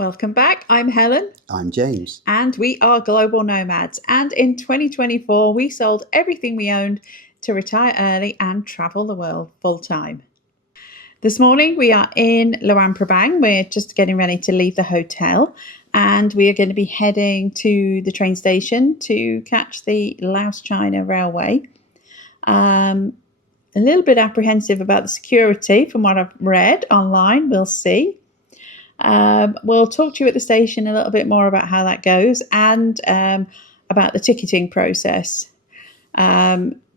Welcome back. I'm Helen. I'm James. And we are global nomads. And in 2024, we sold everything we owned to retire early and travel the world full time. This morning, we are in Luang Prabang. We're just getting ready to leave the hotel. And we are going to be heading to the train station to catch the Laos-China Railway. A little bit apprehensive about the security from what I've read online. We'll see. We'll talk to you at the station a little bit more about how that goes and about the ticketing process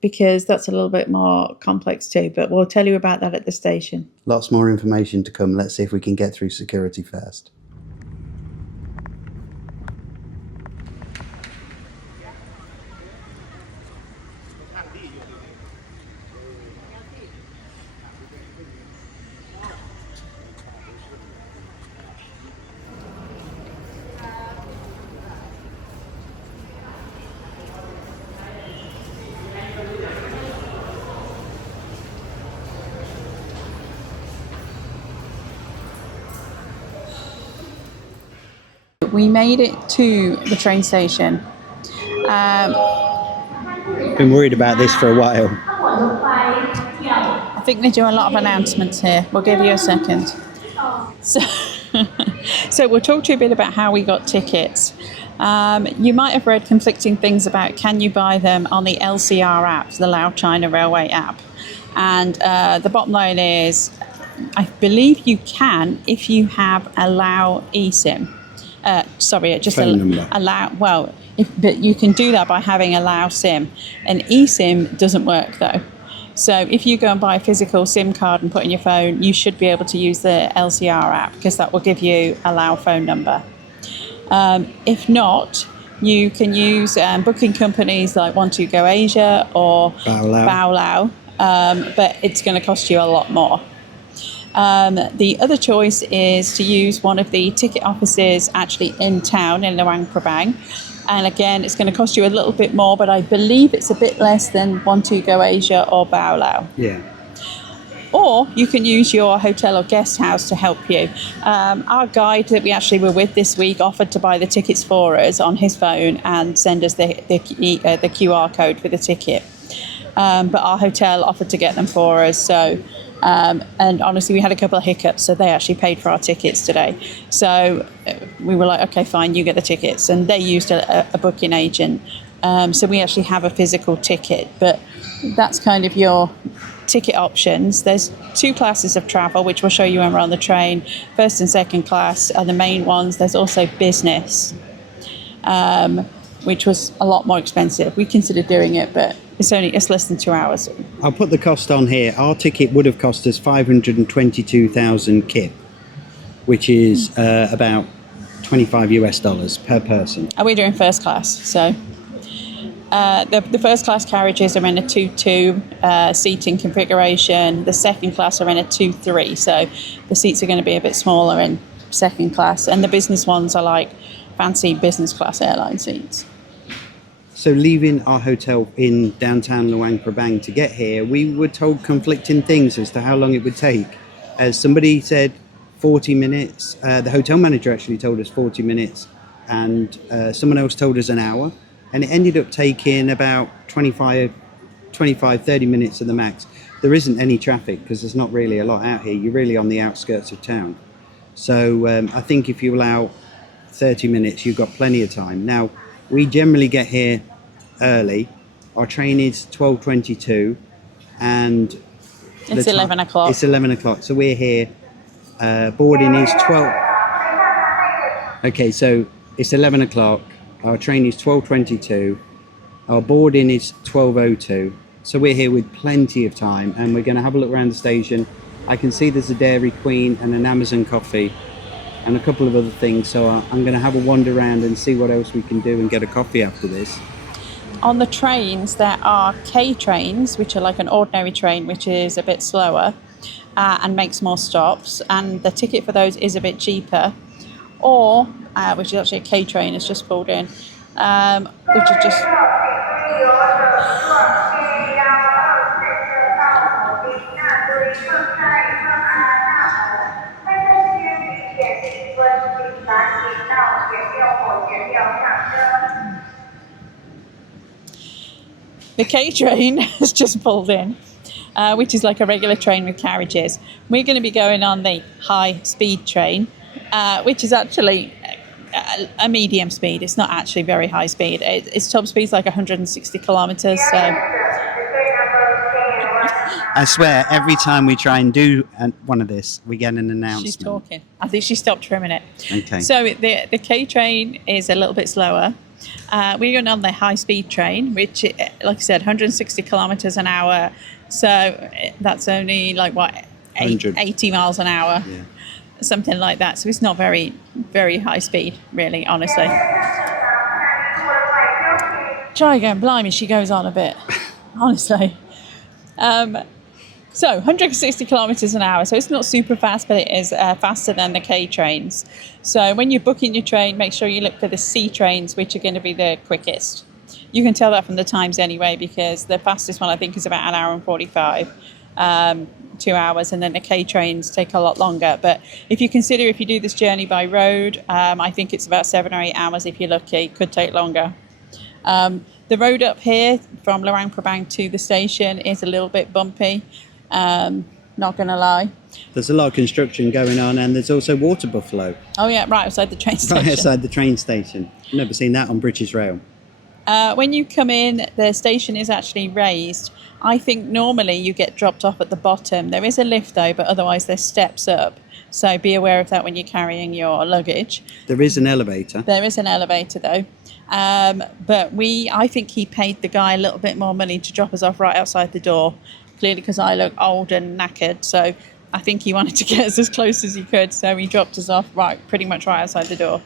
because that's a little bit more complex too, but we'll tell you about that at the station. Lots more information to come. Let's see if we can get through security first. We made it to the train station. Been worried about this for a while. I think they do a lot of announcements here. We'll give you a second. So we'll talk to you a bit about how we got tickets. You might have read conflicting things about can you buy them on the LCR app, the Laos China Railway app. And the bottom line is, I believe you can if you have a Lao eSIM. But you can do that by having a Lao SIM. An eSIM doesn't work though. So if you go and buy a physical SIM card and put in your phone, you should be able to use the LCR app because that will give you a Lao phone number. If not, you can use booking companies like Want2Go Asia or Baolau, but it's going to cost you a lot more. The other choice is to use one of the ticket offices actually in town in Luang Prabang. And again, it's going to cost you a little bit more, but I believe it's a bit less than Want2Go Asia or Baolau. Yeah. Or you can use your hotel or guest house to help you. Our guide that we actually were with this week offered to buy the tickets for us on his phone and send us the QR code for the ticket. But our hotel offered to get them for us. So. And honestly, we had a couple of hiccups, so they actually paid for our tickets today. So we were like, okay, fine, you get the tickets. And they used a booking agent. So we actually have a physical ticket. But that's kind of your ticket options. There's two classes of travel, which we'll show you when we're on the train. First and second class are the main ones. There's also business, which was a lot more expensive. We considered doing it, but it's less than 2 hours. I'll put the cost on here. Our ticket would have cost us 522,000 kip, which is about $25 per person. And we're doing first class, so the first class carriages are in a 2-2 seating configuration. The second class are in a 2-3, so the seats are going to be a bit smaller in second class, and the business ones are like fancy business class airline seats. So leaving our hotel in downtown Luang Prabang to get here, we were told conflicting things as to how long it would take. As somebody said 40 minutes, the hotel manager actually told us 40 minutes, and someone else told us an hour, and it ended up taking about 25, 30 minutes at the max. There isn't any traffic because there's not really a lot out here. You're really on the outskirts of town. So I think if you allow 30 minutes, you've got plenty of time. Now, we generally get here early. Our train is 12:22 and it's 11 o'clock. It's 11 o'clock. So we're here. Boarding is 12. Okay, so it's 11 o'clock. Our train is 12:22. Our boarding is 12:02. So we're here with plenty of time, and we're going to have a look around the station. I can see there's a Dairy Queen and an Amazon coffee and a couple of other things, so I'm going to have a wander around and see what else we can do and get a coffee after this. On the trains, there are K trains, which are like an ordinary train, which is a bit slower and makes more stops, and the ticket for those is a bit cheaper. Or, which is actually a K train, it's just pulled in, which is just... The K train has just pulled in, which is like a regular train with carriages. We're going to be going on the high speed train, which is actually a medium speed. It's not actually very high speed. Its top speed is like 160 kilometers. So I swear, every time we try and do one of this, we get an announcement. she's talking. I think she stopped for a minute. Okay. So the K train is a little bit slower. We're going on the high speed train, which, like I said, 160 kilometers an hour. So that's only like what, 80 miles an hour, Yeah. something like that. So it's not very, very high speed, really, honestly. Try again. Blimey, she goes on a bit, honestly. So 160 kilometers an hour. So it's not super fast, but it is faster than the K trains. So when you're booking your train, make sure you look for the C trains, which are going to be the quickest. You can tell that from the times anyway, because the fastest one I think is about 1 hour and 45, 2 hours, and then the K trains take a lot longer. But if you consider if you do this journey by road, I think it's about 7 or 8 hours if you're lucky. Could take longer. The road up here from Luang Prabang to the station is a little bit bumpy. Not going to lie. There's a lot of construction going on, and there's also water buffalo Oh yeah, right outside the train station. right outside the train station. I've never seen that on British Rail. When you come in, the station is actually raised. I think normally you get dropped off at the bottom. There is a lift though, but otherwise there's steps up. So be aware of that when you're carrying your luggage. There is an elevator. There is an elevator though. But I think he paid the guy a little bit more money to drop us off right outside the door. Clearly because I look old and knackered. So I think he wanted to get us as close as he could. So he dropped us off pretty much right outside the door.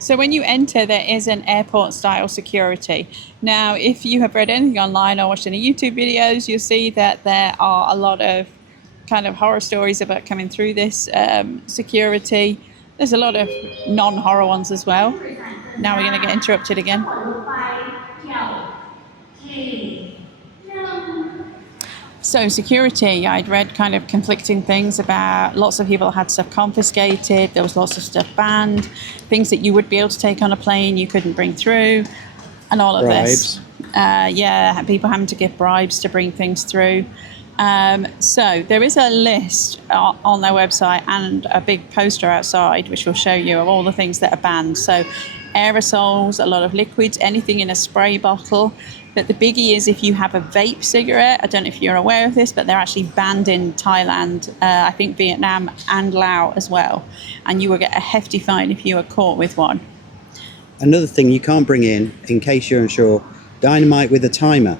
So when you enter, there is an airport-style security. Now, if you have read anything online or watched any YouTube videos, you'll see that there are a lot of kind of horror stories about coming through this security. There's a lot of non-horror ones as well. Now we're going to get interrupted again. So security, I'd read kind of conflicting things about lots of people had stuff confiscated, there was lots of stuff banned, things that you would be able to take on a plane you couldn't bring through, and all of Bribes. this. People having to give bribes to bring things through. So there is a list on their website and a big poster outside which will show you of all the things that are banned. So aerosols, a lot of liquids, anything in a spray bottle. But the biggie is if you have a vape cigarette. I don't know if you're aware of this, but they're actually banned in Thailand, I think Vietnam and Laos as well. And you will get a hefty fine if you are caught with one. Another thing you can't bring in case you're unsure, dynamite with a timer.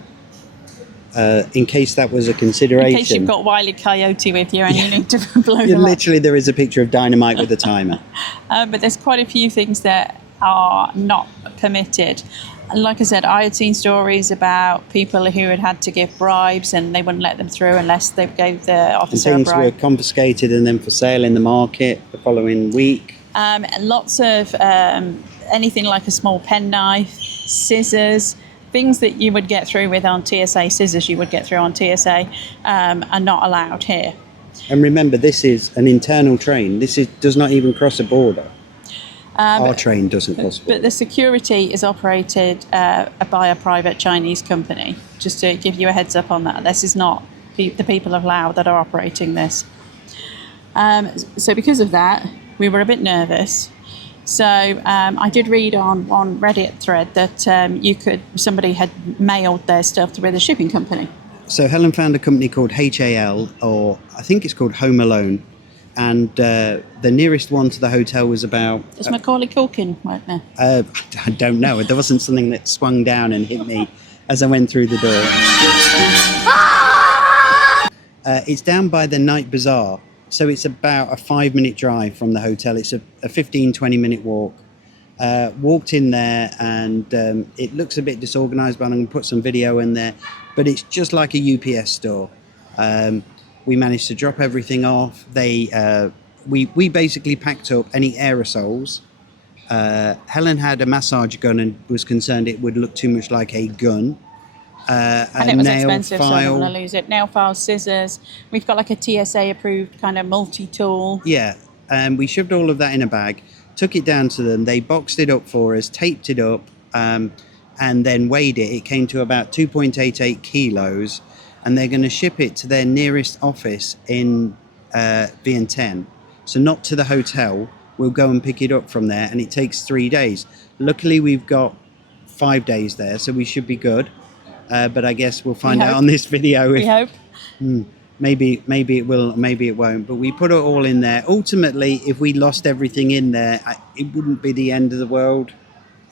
In case that was a consideration. In case you've got Wile E. Coyote with you and you need to blow Yeah, them up. literally, there is a picture of dynamite with a timer. But there's quite a few things that are not permitted. And like I said, I had seen stories about people who had to give bribes and they wouldn't let them through unless they gave the And officer a things were bribe. confiscated and then for sale in the market the following week. Lots of anything like a small penknife, scissors, things that you would get through with on TSA, scissors you would get through on TSA, are not allowed here. And remember, this is an internal train. Does not even cross a border. Our train doesn't cross a border. But the security is operated by a private Chinese company, just to give you a heads up on that. This is not the people of Laos that are operating this. So because of that, we were a bit nervous. So I did read on one Reddit thread that somebody had mailed their stuff with a shipping company. So Helen found a company called HAL, or I think it's called Home Alone. And the nearest one to the hotel was about... Does Macaulay Culkin work there? I don't know. There wasn't something that swung down and hit me as I went through the door. It's down by the Night Bazaar. So it's about a 5-minute drive from the hotel. It's a 15-20 minute walk. Walked in there and it looks a bit disorganized, but I'm going to put some video in there. But it's just like a UPS store. We managed to drop everything off. We basically packed up any aerosols. Helen had a massage gun and was concerned it would look too much like a gun. And it was expensive, so I'm going to lose it. Nail files, scissors. We've got like a TSA approved kind of multi-tool. Yeah, and we shoved all of that in a bag, took it down to them. They boxed it up for us, taped it up, and then weighed it. It came to about 2.88 kilos, and they're going to ship it to their nearest office in Vientiane. So not to the hotel. We'll go and pick it up from there, and it takes 3 days. Luckily, we've got 5 days there, so we should be good. But I guess we'll find out on this video. We hope. Maybe it will, maybe it won't. But we put it all in there. Ultimately, if we lost everything in there, it wouldn't be the end of the world.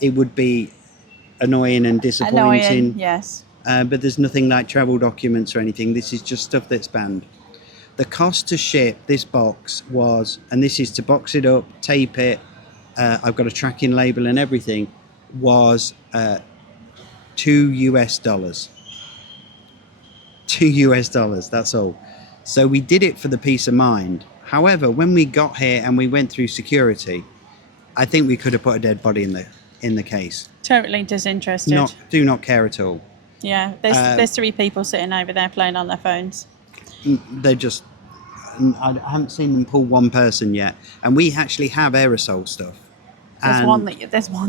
It would be annoying and disappointing. Annoying, yes. But there's nothing like travel documents or anything. This is just stuff that's banned. The cost to ship this box was, and this is to box it up, tape it, I've got a tracking label and everything, was $2. $2, that's all. So we did it for the peace of mind. However, when we got here and we went through security, I think we could have put a dead body in the case. Totally disinterested. Do not care at all. Yeah, there's 3 people sitting over there playing on their phones. They're just, I haven't seen them pull one person yet. And we actually have aerosol stuff. There's one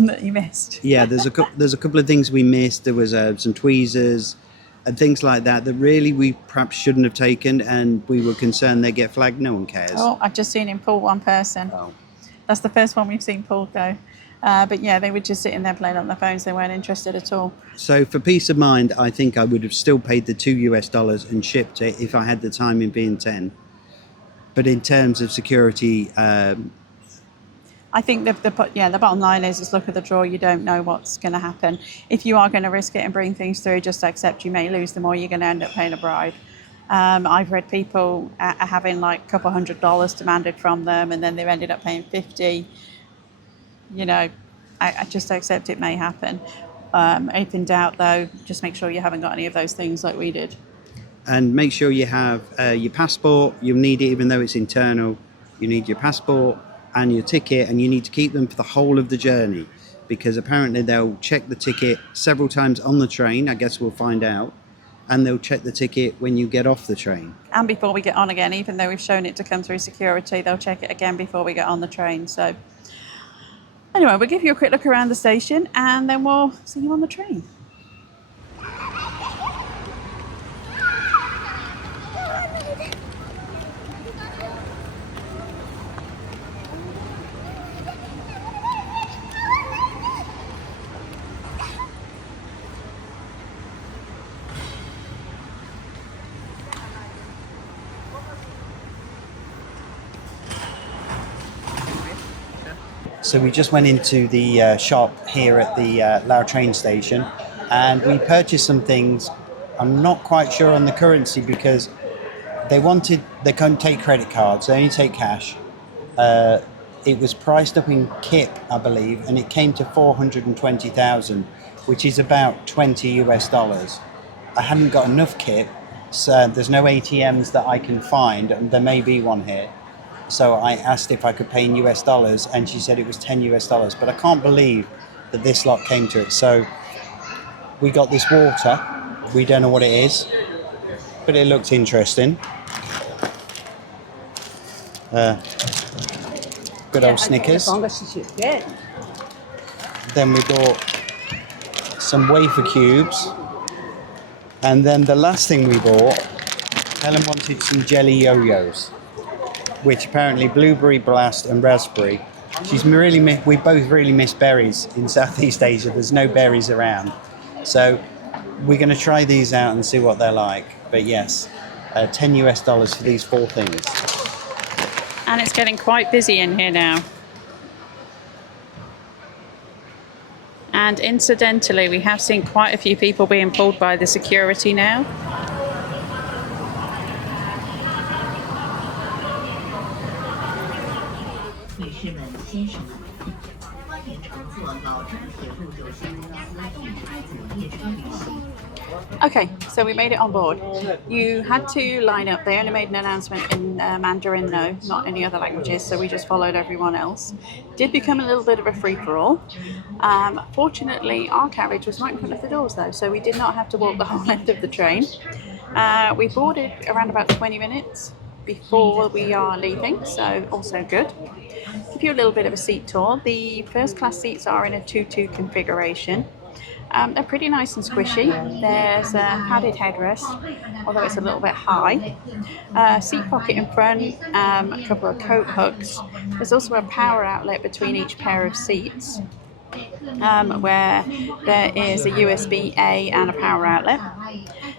that you missed. Yeah, there's a couple of things we missed. There was some tweezers and things like that really we perhaps shouldn't have taken, and we were concerned they get flagged. No one cares. Oh, I've just seen him pull one person. Oh. That's the first one we've seen pulled though. But yeah, they were just sitting there playing on their phones. They weren't interested at all. So for peace of mind, I think I would have still paid the $2 and shipped it if I had the time in Vientiane. But in terms of security, I think the bottom line is look at the draw. You don't know what's going to happen. If you are going to risk it and bring things through, just accept you may lose them, or you're going to end up paying a bribe. I've read people having like a couple $100 demanded from them, and then they've ended up paying $50. You know, I just accept it may happen. If in doubt, though, just make sure you haven't got any of those things like we did. And make sure you have your passport. You'll need it even though it's internal. You need your passport and your ticket, and you need to keep them for the whole of the journey, because apparently they'll check the ticket several times on the train. I guess we'll find out. And they'll check the ticket when you get off the train. And before we get on again, even though we've shown it to come through security, they'll check it again before we get on the train. So anyway, we'll give you a quick look around the station, and then we'll see you on the train. So we just went into the shop here at the Laos train station, and we purchased some things. I'm not quite sure on the currency because they couldn't take credit cards, they only take cash. It was priced up in kip, I believe, and it came to 420,000, which is about $20. I hadn't got enough kip, so there's no ATMs that I can find, and there may be one here. So I asked if I could pay in US dollars, and she said it was $10, but I can't believe that this lot came to it. So we got this water. We don't know what it is, but it looked interesting. Good old Snickers. Then we bought some wafer cubes. And then the last thing we bought, Helen wanted some jelly yo-yos, which apparently blueberry blast and raspberry. We both really miss berries in Southeast Asia. There's no berries around. So we're going to try these out and see what they're like. But yes, $10 for these 4 things. And it's getting quite busy in here now. And incidentally, we have seen quite a few people being pulled by the security now. Okay, so we made it on board. You had to line up. They only made an announcement in Mandarin, though, not any other languages, so we just followed everyone else. Did become a little bit of a free-for-all. Fortunately, our carriage was right in front of the doors, though, so we did not have to walk the whole length of the train. We boarded around about 20 minutes before we are leaving, so also good. Give you a little bit of a seat tour. The first class seats are in a 2-2 configuration. They're pretty nice and squishy. There's a padded headrest, although it's a little bit high. Seat pocket in front, a couple of coat hooks. There's also a power outlet between each pair of seats, where there is a USB-A and a power outlet.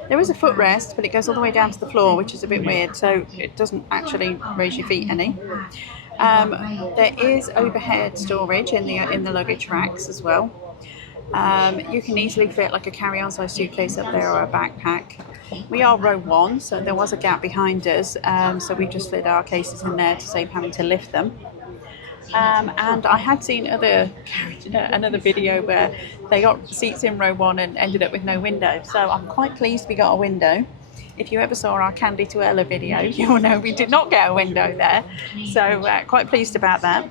There is a footrest, but it goes all the way down to the floor, which is a bit weird, so it doesn't actually raise your feet any. There is overhead storage in the luggage racks as well. You can easily fit like a carry-on size suitcase up there or a backpack. We are row 1, so there was a gap behind us, so we just slid our cases in there to save having to lift them. And I had seen another video where they got seats in row 1 and ended up with no window, so I'm quite pleased we got a window. If you ever saw our Candy to Ella video, you will know we did not get a window there, so quite pleased about that.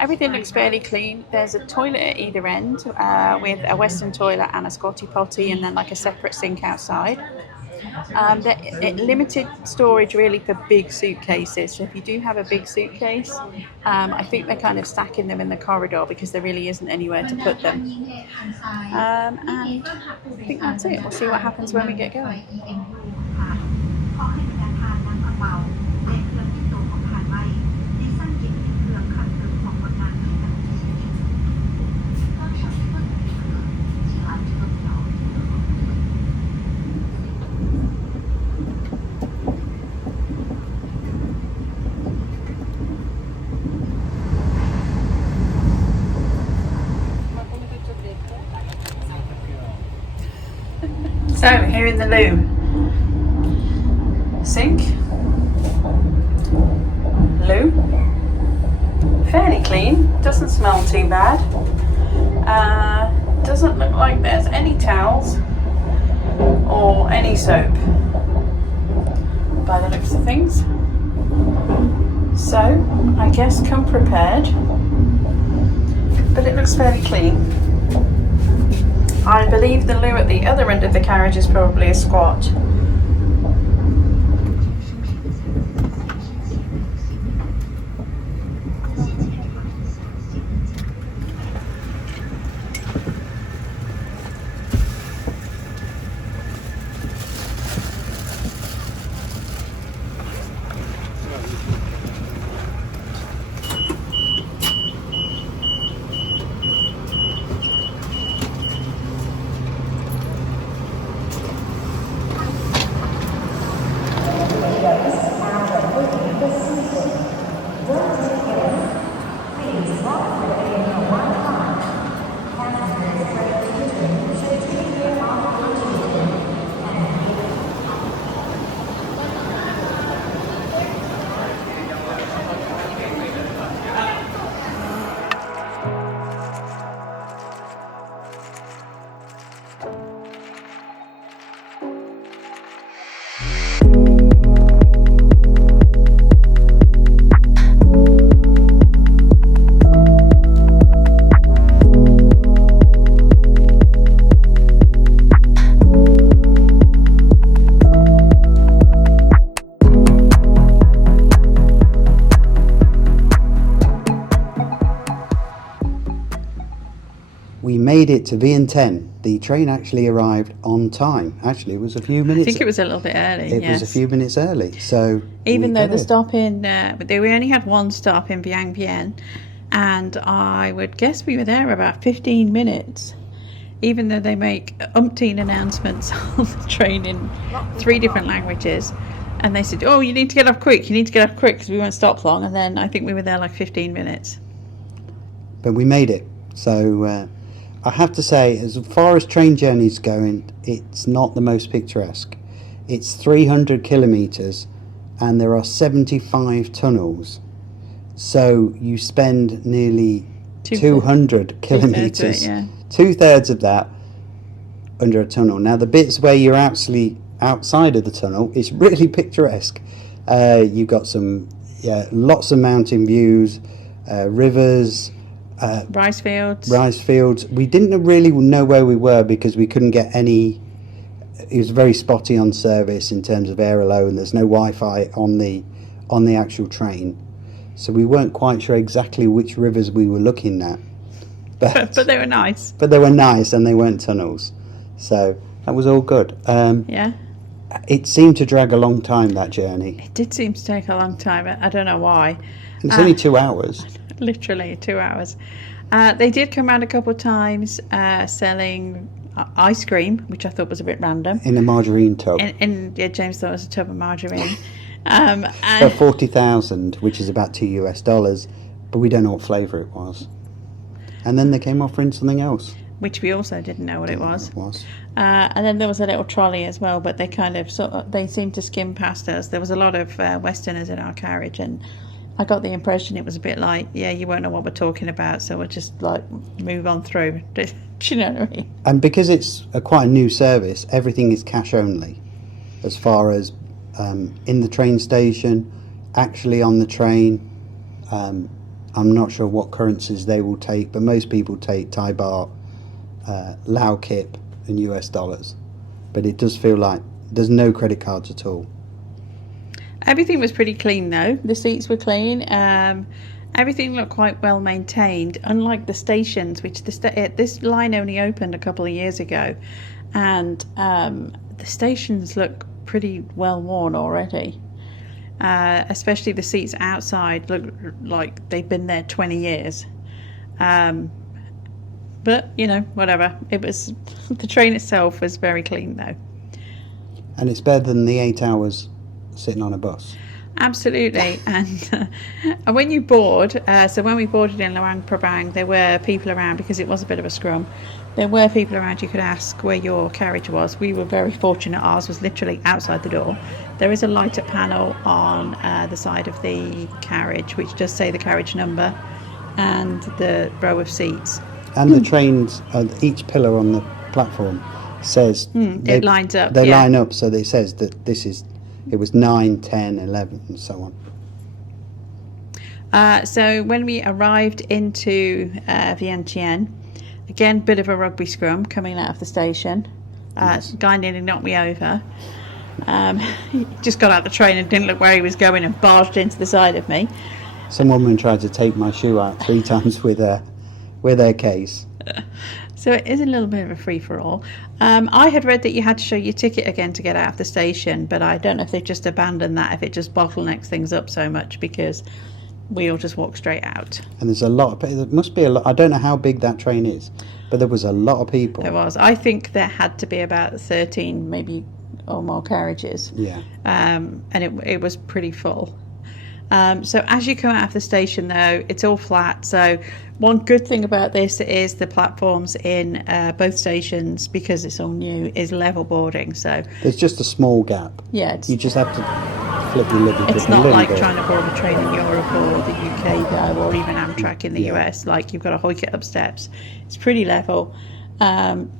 Everything looks fairly clean. There's a toilet at either end with a Western toilet and a Scotty potty, and then like a separate sink outside. Limited storage really for big suitcases, so if you do have a big suitcase, I think they're kind of stacking them in the corridor because there really isn't anywhere to put them. And I think that's it. We'll see what happens when we get going. So here in the loo, sink, loo, fairly clean, doesn't smell too bad, doesn't look like there's any towels or any soap by the looks of things, so I guess come prepared, but it looks fairly clean. I believe the loo at the other end of the carriage is probably a squat. We made it to Vientiane. The train actually arrived on time. Actually, it was a few minutes. I think it was a little bit early. It was a few minutes early. So even though the stop in, we only had one stop in Vientiane, and I would guess we were there about 15 minutes. Even though they make umpteen announcements on the train in 3 different languages, and they said, "Oh, you need to get off quick. You need to get off quick because we won't stop long." And then I think we were there like 15 minutes. But we made it. So I have to say, as far as train journeys going, it's not the most picturesque. It's 300 kilometres and there are 75 tunnels. So you spend nearly 200 kilometres, 2/3 of that under a tunnel. Now the bits where you're actually outside of the tunnel, it's really picturesque. You've got lots of mountain views, rivers, rice fields. We didn't really know where we were because we couldn't get any it was very spotty on service in terms of aerosols, and there's no Wi-Fi on the actual train, so we weren't quite sure exactly which rivers we were looking at. But they were nice. But they were nice, and they weren't tunnels, so that was all good. Yeah. It seemed to drag a long time, that journey. It did seem to take a long time. I don't know why. It's only 2 hours. Literally 2 hours. They did come around a couple of times selling ice cream, which I thought was a bit random. In a margarine tub. Yeah, James thought it was a tub of margarine. For 40,000, which is about $2, but we don't know what flavour it was. And then they came offering something else. Which we also didn't know what it was. And then there was a little trolley as well, but they seemed to skim past us. There was a lot of Westerners in our carriage, and I got the impression it was a bit like, yeah, you won't know what we're talking about, so we'll just like move on through. Do you know what I mean? And because it's quite a new service, everything is cash only, as far as in the train station, actually on the train. I'm not sure what currencies they will take, but most people take Thai baht, Lao kip, and US dollars. But it does feel like there's no credit cards at all. Everything was pretty clean though. The seats were clean. Everything looked quite well maintained, unlike the stations, which this line only opened a couple of years ago, and the stations look pretty well worn already. Especially the seats outside look like they've been there 20 years. But whatever. It was the train itself was very clean though. And it's better than the 8 hours sitting on a bus. Absolutely. And when you board, so when we boarded in Luang Prabang, there were people around because it was a bit of a scrum. There were people around you could ask where your carriage was. We were very fortunate. Ours was literally outside the door. There is a light-up panel on the side of the carriage, which does say the carriage number and the row of seats. And the trains, each pillar on the platform says... it lines up. They line up, so it says that it was 9, 10, 11, and so on. So when we arrived into Vientiane, again, bit of a rugby scrum coming out of the station. Yes. Guy nearly knocked me over. He just got out of the train and didn't look where he was going and barged into the side of me. Some woman tried to take my shoe out 3 times with their case. So it is a little bit of a free-for-all. I had read that you had to show your ticket again to get out of the station, but I don't know if they've just abandoned that, if it just bottlenecks things up so much, because we all just walk straight out. And there's a lot of... There must be a lot... I don't know how big that train is, but there was a lot of people. There was. I think there had to be about 13, maybe, or more carriages. Yeah. And it was pretty full. So as you come out of the station, though, it's all flat. So one good thing about this is the platforms in both stations, because it's all new, is level boarding. So there's just a small gap. Yeah. You just have to flip your lid. It's not like trying to board a train in Europe or the UK, though, or even Amtrak in the US. Like, you've got to hoik it up steps. It's pretty level. And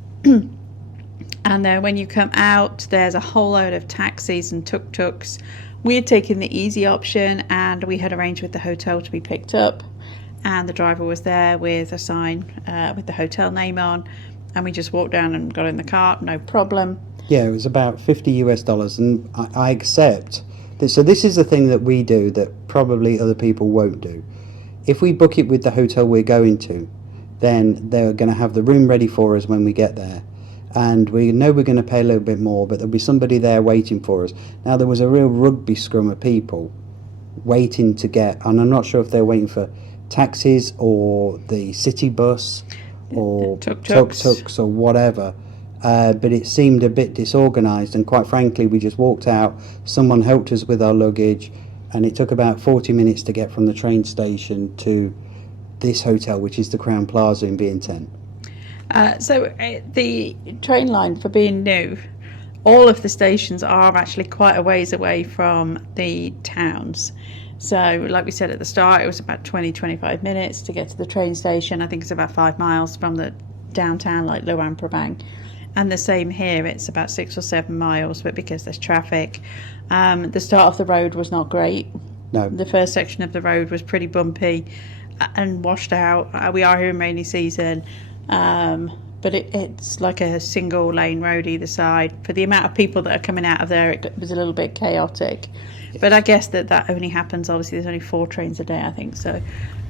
then when you come out, there's a whole load of taxis and tuk-tuks. We had taken the easy option, and we had arranged with the hotel to be picked up, and the driver was there with a sign with the hotel name on, and we just walked down and got in the car, no problem. Yeah, it was about $50, and I accept this. So this is the thing that we do that probably other people won't do. If we book it with the hotel we're going to, then they're going to have the room ready for us when we get there. And we know we're going to pay a little bit more, but there'll be somebody there waiting for us. Now, there was a real rugby scrum of people waiting to get, and I'm not sure if they're waiting for taxis or the city bus or tuk-tuks or whatever, but it seemed a bit disorganised, and quite frankly, we just walked out, someone helped us with our luggage, and it took about 40 minutes to get from the train station to this hotel, which is the Crown Plaza in Vientiane. So the train line, for being new, all of the stations are actually quite a ways away from the towns. So like we said at the start, it was about 20-25 minutes to get to the train station. I think it's about 5 miles from the downtown, like Luang Prabang. And the same here, it's about 6 or 7 miles, but because there's traffic. The start of the road was not great. No. The first section of the road was pretty bumpy and washed out. We are here in rainy season. But but it's like a single lane road either side. For the amount of people that are coming out of there, it was a little bit chaotic. Yes. But I guess that only happens, obviously there's only 4 trains a day, I think, so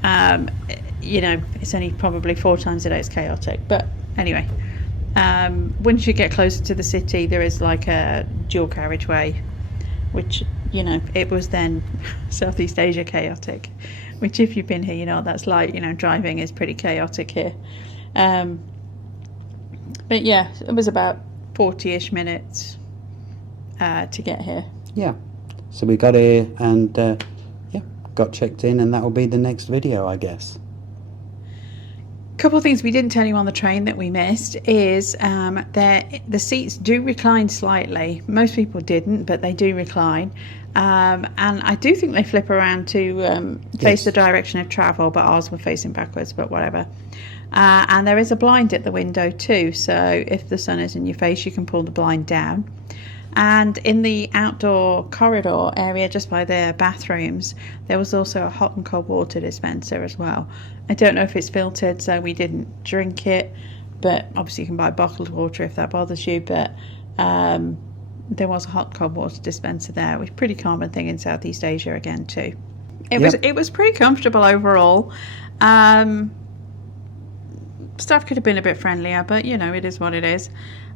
it's only probably 4 times a day it's chaotic. But anyway, once you get closer to the city, there is like a dual carriageway, which, it was then Southeast Asia chaotic, which if you've been here, that's like, driving is pretty chaotic here. But yeah, it was about 40-ish minutes to get here. Yeah, so we got here and got checked in, and that will be the next video, I guess. Couple of things we didn't tell you on the train that we missed is the seats do recline slightly. Most people didn't, but they do recline. And I do think they flip around to face the direction of travel, but ours were facing backwards, but whatever. And there is a blind at the window too, so if the sun is in your face, you can pull the blind down. And in the outdoor corridor area just by the bathrooms, there was also a hot and cold water dispenser as well. I don't know if it's filtered, so we didn't drink it, but obviously you can buy bottled water if that bothers you. But there was a hot and cold water dispenser there. It was a pretty common thing in Southeast Asia again too. It was pretty comfortable overall. Staff could have been a bit friendlier, but it is what it is.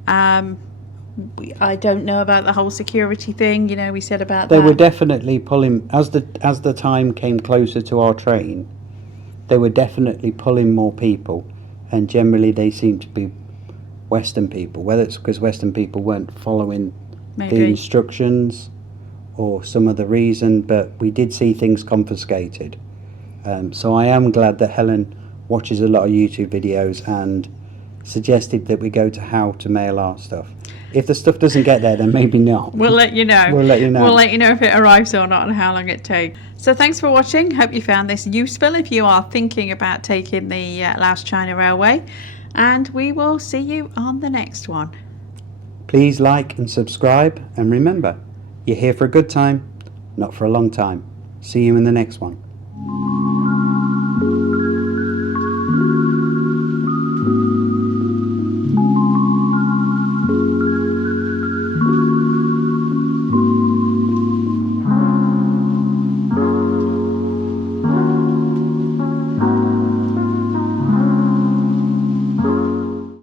I don't know about the whole security thing. We said about they that. were definitely pulling as the time came closer to our train. They were definitely pulling more people, and generally they seemed to be Western people. Whether it's because Western people weren't following the instructions or some other reason, but we did see things confiscated. So I am glad that Helen watches a lot of YouTube videos and suggested that we go to how to mail our stuff. If the stuff doesn't get there, then maybe not. We'll let you know. We'll let you know. We'll let you know if it arrives or not and how long it takes. So thanks for watching. Hope you found this useful if you are thinking about taking the Laos-China Railway. And we will see you on the next one. Please like and subscribe. And remember, you're here for a good time, not for a long time. See you in the next one.